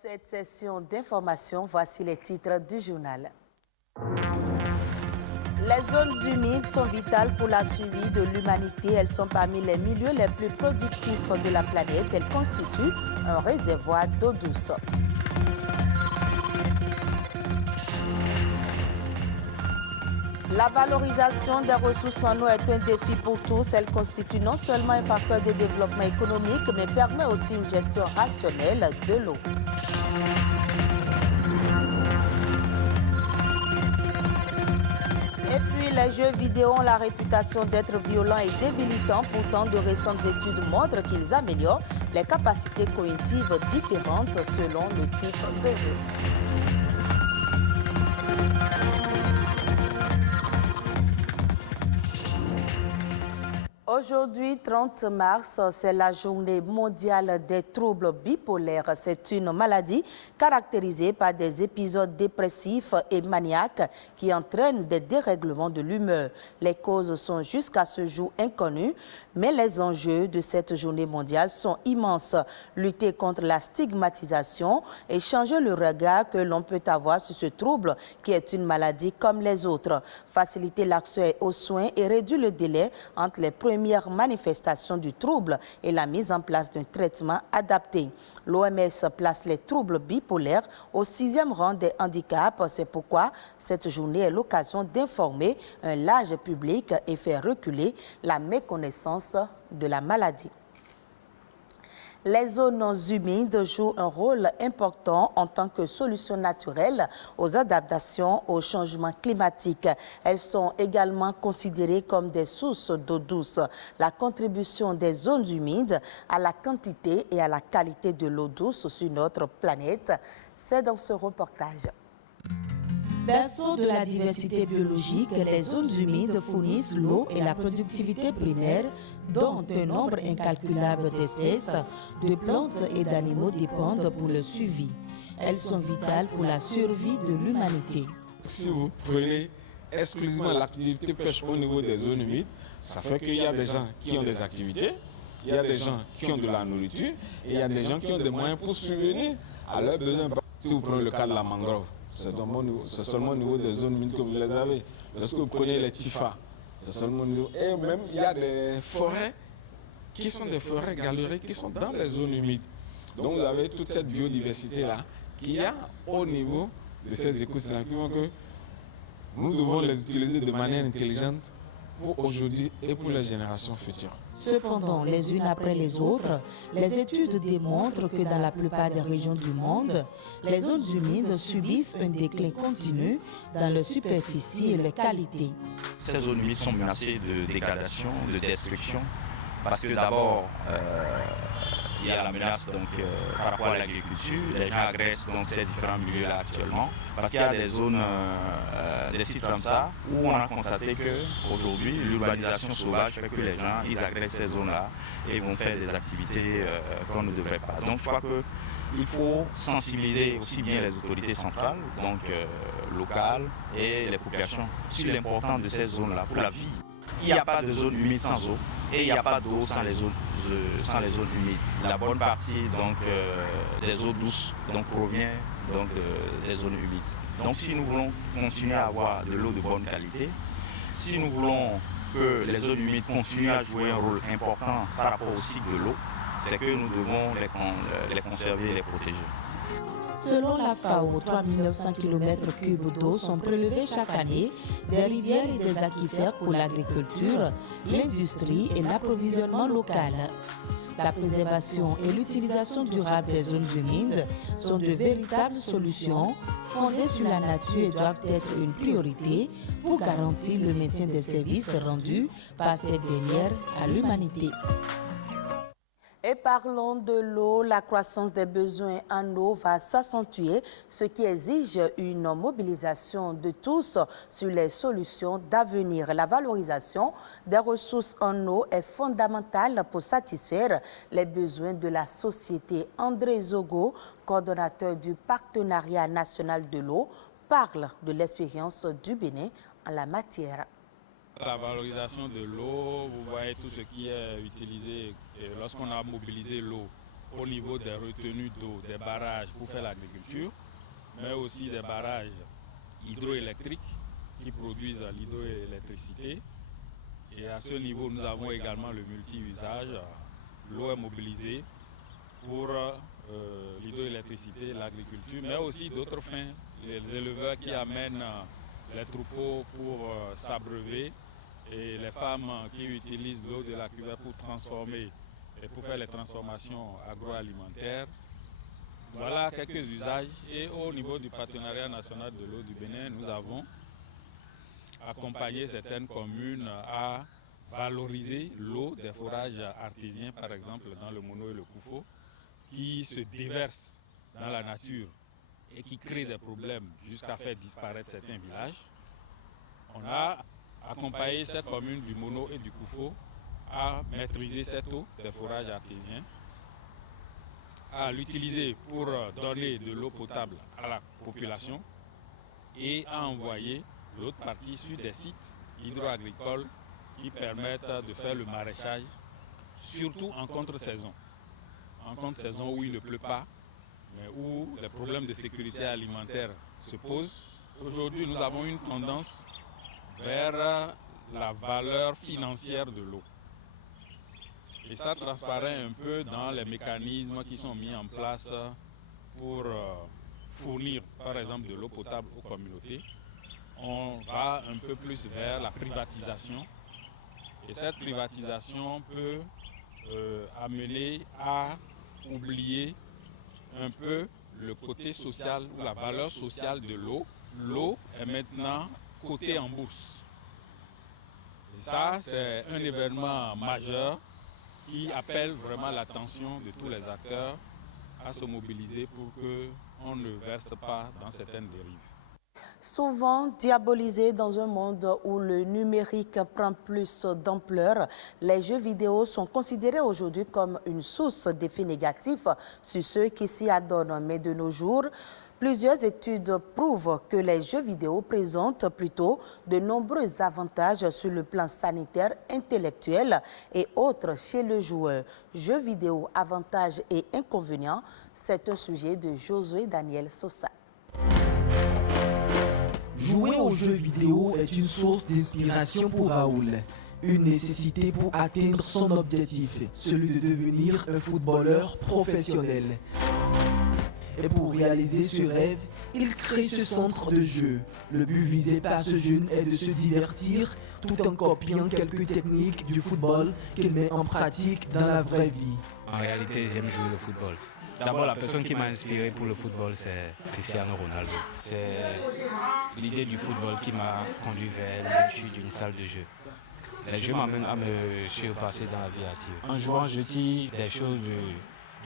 Cette session d'information, voici les titres du journal. Les zones humides sont vitales pour la survie de l'humanité. Elles sont parmi les milieux les plus productifs de la planète. Elles constituent un réservoir d'eau douce. La valorisation des ressources en eau est un défi pour tous. Elle constitue non seulement un facteur de développement économique, mais permet aussi une gestion rationnelle de l'eau. Et puis, les jeux vidéo ont la réputation d'être violents et débilitants. Pourtant, de récentes études montrent qu'ils améliorent les capacités cognitives différentes selon le type de jeu. Aujourd'hui, 30 mars, c'est la journée mondiale des troubles bipolaires. C'est une maladie caractérisée par des épisodes dépressifs et maniaques qui entraînent des dérèglements de l'humeur. Les causes sont jusqu'à ce jour inconnues, mais les enjeux de cette journée mondiale sont immenses. Lutter contre la stigmatisation et changer le regard que l'on peut avoir sur ce trouble qui est une maladie comme les autres. Faciliter l'accès aux soins et réduire le délai entre les premières manifestations du trouble et la mise en place d'un traitement adapté. L'OMS place les troubles bipolaires au 6e rang des handicaps. C'est pourquoi cette journée est l'occasion d'informer un large public et faire reculer la méconnaissance de la maladie. Les zones humides jouent un rôle important en tant que solution naturelle aux adaptations au changement climatique. Elles sont également considérées comme des sources d'eau douce. La contribution des zones humides à la quantité et à la qualité de l'eau douce sur notre planète, c'est dans ce reportage. Berceau de la diversité biologique, les zones humides fournissent l'eau et la productivité primaire dont un nombre incalculable d'espèces, de plantes et d'animaux dépendent pour le suivi. Elles sont vitales pour la survie de l'humanité. Si vous prenez exclusivement l'activité pêche au niveau des zones humides, ça fait qu'il y a des gens qui ont des activités, il y a des gens qui ont de la nourriture et il y a des gens qui ont des moyens pour subvenir à leurs besoins. Si vous prenez le cas de la mangrove, c'est seulement au niveau des zones humides que vous les avez. Lorsque vous prenez les tifas, c'est seulement au niveau... Et même, il y a des forêts qui sont des forêts galériques qui sont dans les zones humides. Donc vous avez toute cette biodiversité-là qu'il y a au niveau de ces écosystèmes qui font que nous devons les utiliser de manière intelligente pour aujourd'hui et pour les générations futures. Cependant, les unes après les autres, les études démontrent que dans la plupart des régions du monde, les zones humides subissent un déclin continu dans leur superficie et leur qualité. Ces zones humides sont menacées de dégradation, de destruction, parce que d'abord, il y a la menace par rapport à l'agriculture. Les gens agressent donc ces différents milieux-là actuellement. Parce qu'il y a des zones, des sites comme ça, où on a constaté qu'aujourd'hui, l'urbanisation sauvage fait que les gens ils agressent ces zones-là et vont faire des activités qu'on ne devrait pas. Donc je crois qu'il faut sensibiliser aussi bien les autorités centrales, donc locales, et les populations sur l'importance de ces zones-là pour la vie. Il n'y a pas de zone humide sans eau et il n'y a pas d'eau sans les zones humides. La bonne partie donc, des eaux douces provient des zones humides. Donc si nous voulons continuer à avoir de l'eau de bonne qualité, si nous voulons que les zones humides continuent à jouer un rôle important par rapport au cycle de l'eau, c'est que nous devons les conserver et les protéger. Selon la FAO, 3900 km3 d'eau sont prélevés chaque année des rivières et des aquifères pour l'agriculture, l'industrie et l'approvisionnement local. La préservation et l'utilisation durable des zones humides sont de véritables solutions fondées sur la nature et doivent être une priorité pour garantir le maintien des services rendus par cette dernière à l'humanité. Et parlons de l'eau, la croissance des besoins en eau va s'accentuer, ce qui exige une mobilisation de tous sur les solutions d'avenir. La valorisation des ressources en eau est fondamentale pour satisfaire les besoins de la société. André Zogo, coordonnateur du Partenariat national de l'eau, parle de l'expérience du Bénin en la matière. La valorisation de l'eau, vous voyez tout ce qui est utilisé lorsqu'on a mobilisé l'eau au niveau des retenues d'eau, des barrages pour faire l'agriculture, mais aussi des barrages hydroélectriques qui produisent l'hydroélectricité. Et à ce niveau, nous avons également le multi-usage. L'eau est mobilisée pour l'hydroélectricité, l'agriculture, mais aussi d'autres fins. Les éleveurs qui amènent les troupeaux pour s'abreuver et les femmes qui utilisent l'eau de la cuvette pour transformer et pour faire les transformations agroalimentaires. Voilà quelques usages. Et au niveau du partenariat national de l'eau du Bénin, nous avons accompagné certaines communes à valoriser l'eau des forages artésiens, par exemple dans le Mono et le Koufo, qui se déversent dans la nature et qui créent des problèmes jusqu'à faire disparaître certains villages. On a accompagné ces communes du Mono et du Koufo à maîtriser cette eau des forages artésiens, à l'utiliser pour donner de l'eau potable à la population et à envoyer l'autre partie sur des sites hydro-agricoles qui permettent de faire le maraîchage, surtout en contre-saison. En contre-saison où il ne pleut pas, mais où les problèmes de sécurité alimentaire se posent. Aujourd'hui, nous avons une tendance vers la valeur financière de l'eau. Et ça transparaît un peu dans les mécanismes qui sont mis en place pour fournir, par exemple, de l'eau potable aux communautés. On va un peu plus vers la privatisation. Et cette privatisation peut amener à oublier un peu le côté social ou la valeur sociale de l'eau. L'eau est maintenant cotée en bourse. Et ça, c'est un événement majeur qui appelle vraiment l'attention de tous les acteurs à se mobiliser pour qu'on ne verse pas dans certaines dérives. Souvent diabolisés dans un monde où le numérique prend plus d'ampleur, les jeux vidéo sont considérés aujourd'hui comme une source d'effets négatifs sur ceux qui s'y adonnent. Mais de nos jours, plusieurs études prouvent que les jeux vidéo présentent plutôt de nombreux avantages sur le plan sanitaire, intellectuel et autres chez le joueur. Jeux vidéo, avantages et inconvénients, c'est un sujet de Josué Daniel Sosa. Jouer aux jeux vidéo est une source d'inspiration pour Raoul, une nécessité pour atteindre son objectif, celui de devenir un footballeur professionnel. Et pour réaliser ce rêve, il crée ce centre de jeu. Le but visé par ce jeune est de se divertir tout en copiant quelques techniques du football qu'il met en pratique dans la vraie vie. En réalité, j'aime jouer le football. D'abord, la personne qui m'a inspiré pour le football, c'est Cristiano Ronaldo. C'est l'idée du football qui m'a conduit vers l'ouverture d'une salle de jeu. Les jeux m'amènent à me surpasser dans la vie active. En jouant, je tire des choses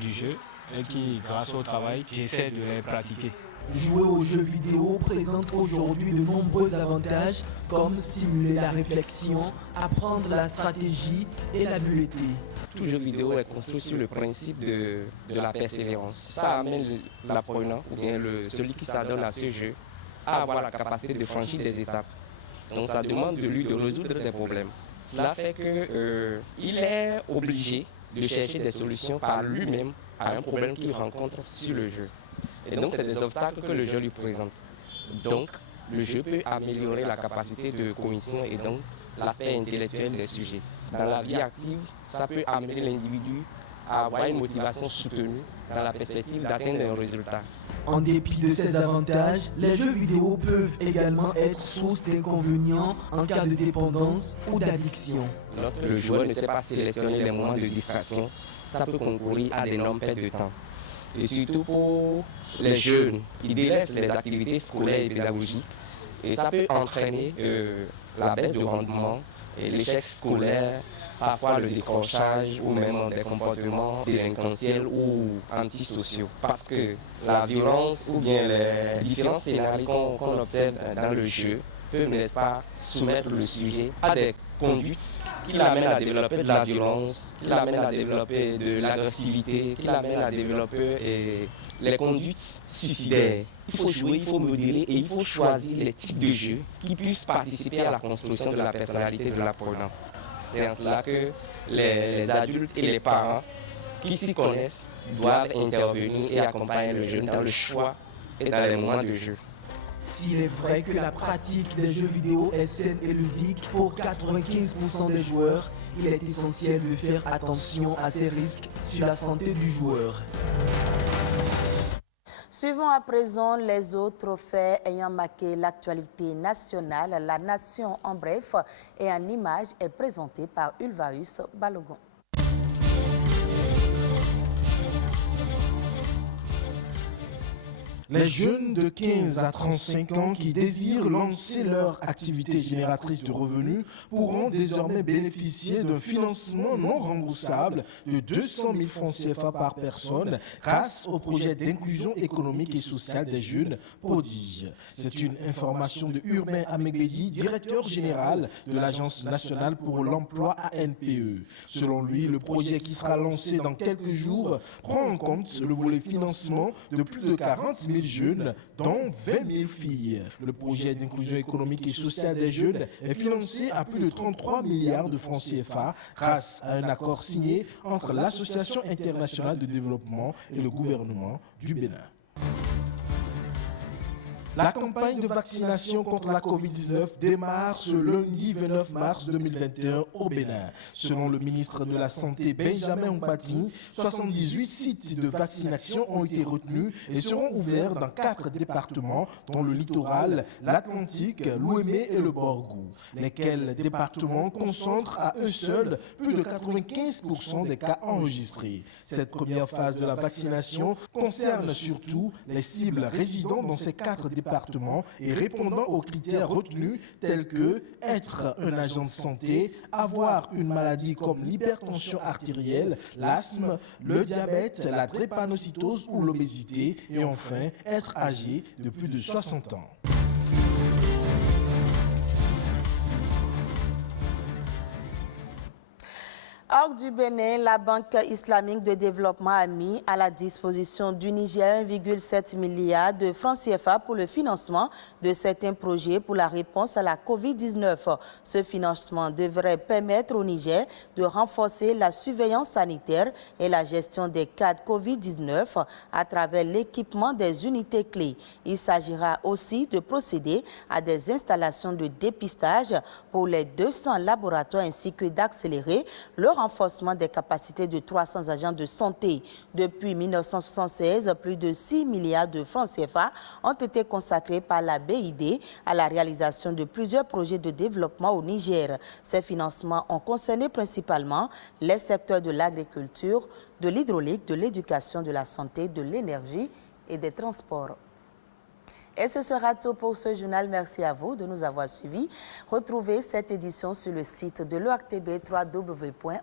du jeu et qui, grâce au travail, j'essaie de les pratiquer. Jouer aux jeux vidéo présente aujourd'hui de nombreux avantages comme stimuler la réflexion, apprendre la stratégie et l'habileté. Tout jeu vidéo est construit sur le principe de la persévérance. Ça amène l'apprenant ou bien celui qui s'adonne à ce jeu à avoir la capacité de franchir des étapes. Donc ça demande de lui de résoudre des problèmes. Cela fait qu'il est obligé de chercher des solutions par lui-même à un problème qu'il rencontre sur le jeu. Et donc, c'est des obstacles que le jeu lui présente. Donc, le jeu peut améliorer la capacité de cognition et donc l'aspect intellectuel des sujets. Dans la vie active, ça peut amener l'individu à avoir une motivation soutenue dans la perspective d'atteindre un résultat. En dépit de ces avantages, les jeux vidéo peuvent également être source d'inconvénients en cas de dépendance ou d'addiction. Lorsque le joueur ne sait pas sélectionner les moments de distraction, ça peut concourir à d'énormes pertes de temps. Et surtout pour les jeunes qui délaissent les activités scolaires et pédagogiques. Et ça peut entraîner la baisse de rendement et l'échec scolaire, parfois le décrochage ou même des comportements délinquentiels ou antisociaux. Parce que la violence ou bien les différents scénarios qu'on observe dans le jeu peuvent, n'est-ce pas, soumettre le sujet à des conduites qui l'amènent à développer de la violence, qui l'amènent à développer de l'agressivité, qui l'amènent à développer les conduites suicidaires. Il faut jouer, il faut modérer et il faut choisir les types de jeux qui puissent participer à la construction de la personnalité de l'apprenant. C'est en cela que les adultes et les parents qui s'y connaissent doivent intervenir et accompagner le jeune dans le choix et dans les moments de jeu. S'il est vrai que la pratique des jeux vidéo est saine et ludique pour 95% des joueurs, il est essentiel de faire attention à ces risques sur la santé du joueur. Suivons à présent les autres faits ayant marqué l'actualité nationale. La nation en bref et en images est présentée par Ulvaeus Balogun. Les jeunes de 15 à 35 ans qui désirent lancer leur activité génératrice de revenus pourront désormais bénéficier d'un financement non remboursable de 200 000 francs CFA par personne grâce au projet d'inclusion économique et sociale des jeunes Prodige. C'est une information de Urbain Amegbedi, directeur général de l'Agence nationale pour l'emploi ANPE. Selon lui, le projet qui sera lancé dans quelques jours prend en compte le volet financement de plus de 40 000 jeunes, dont 20 000 filles. Le projet d'inclusion économique et sociale des jeunes est financé à plus de 33 milliards de francs CFA grâce à un accord signé entre l'Association internationale de développement et le gouvernement du Bénin. La campagne de vaccination contre la Covid-19 démarre ce lundi 29 mars 2021 au Bénin. Selon le ministre de la Santé Benjamin Mbati, 78 sites de vaccination ont été retenus et seront ouverts dans 4 départements, dont le littoral, l'Atlantique, l'Ouémé et le Borgou, lesquels départements concentrent à eux seuls plus de 95% des cas enregistrés. Cette première phase de la vaccination concerne surtout les cibles résidant dans ces 4 départements et répondant aux critères retenus tels que être un agent de santé, avoir une maladie comme l'hypertension artérielle, l'asthme, le diabète, la drépanocytose ou l'obésité et enfin être âgé de plus de 60 ans. Hors du Bénin, la Banque islamique de développement a mis à la disposition du Niger 1,7 milliard de francs CFA pour le financement de certains projets pour la réponse à la COVID-19. Ce financement devrait permettre au Niger de renforcer la surveillance sanitaire et la gestion des cas de COVID-19 à travers l'équipement des unités clés. Il s'agira aussi de procéder à des installations de dépistage pour les 200 laboratoires ainsi que d'accélérer le renforcement des capacités de 300 agents de santé. Depuis 1976, plus de 6 milliards de francs CFA ont été consacrés par la BID à la réalisation de plusieurs projets de développement au Niger. Ces financements ont concerné principalement les secteurs de l'agriculture, de l'hydraulique, de l'éducation, de la santé, de l'énergie et des transports. Et ce sera tout pour ce journal. Merci à vous de nous avoir suivis. Retrouvez cette édition sur le site de l'OACTB, www.oactb.bj.